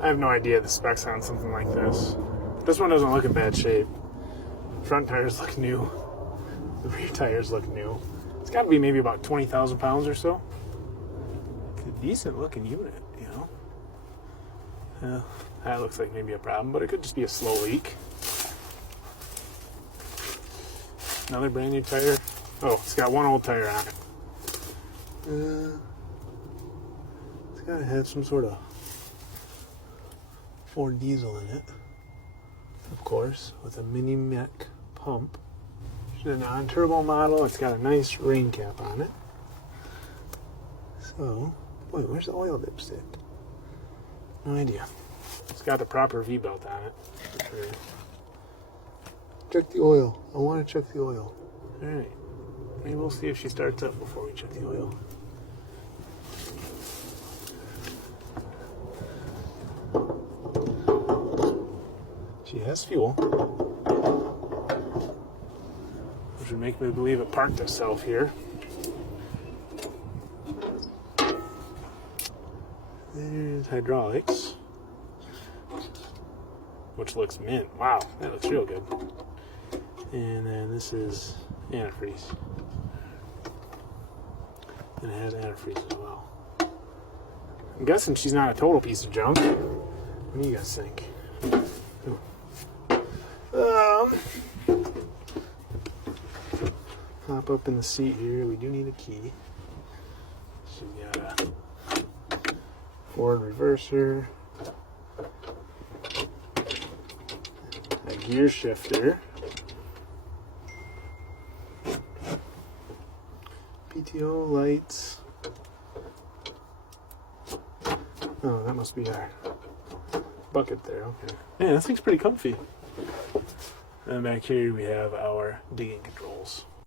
I have no idea the specs on something like this. This one doesn't look in bad shape. Front tires look new. The rear tires look new. It's got to be maybe about 20,000 pounds or so. It's a decent looking unit, you know. That looks like maybe a problem, but it could just be a slow leak. Another brand new tire. Oh, it's got one old tire on it. It's got to have some sort of Ford diesel in it, of course, with a mini mech pump. It's a non-turbo model. It's got a nice rain cap on it. So, boy, where's the oil dipstick? No idea. It's got the proper V-belt on it. For sure. Check the oil. I want to check the oil. All right. Maybe we'll see if she starts up before we check the oil. She has fuel, which would make me believe it parked itself here. There's hydraulics, which looks mint. Wow, that looks real good. And then this is antifreeze. And it has antifreeze as well. I'm guessing she's not a total piece of junk. What do you guys think? Hop up in the seat here. We do need a key. She's got a Ford reverser, a gear shifter, PTO lights. Oh, that must be our bucket there. Okay. Yeah, this thing's pretty comfy. And back here we have our digging controls.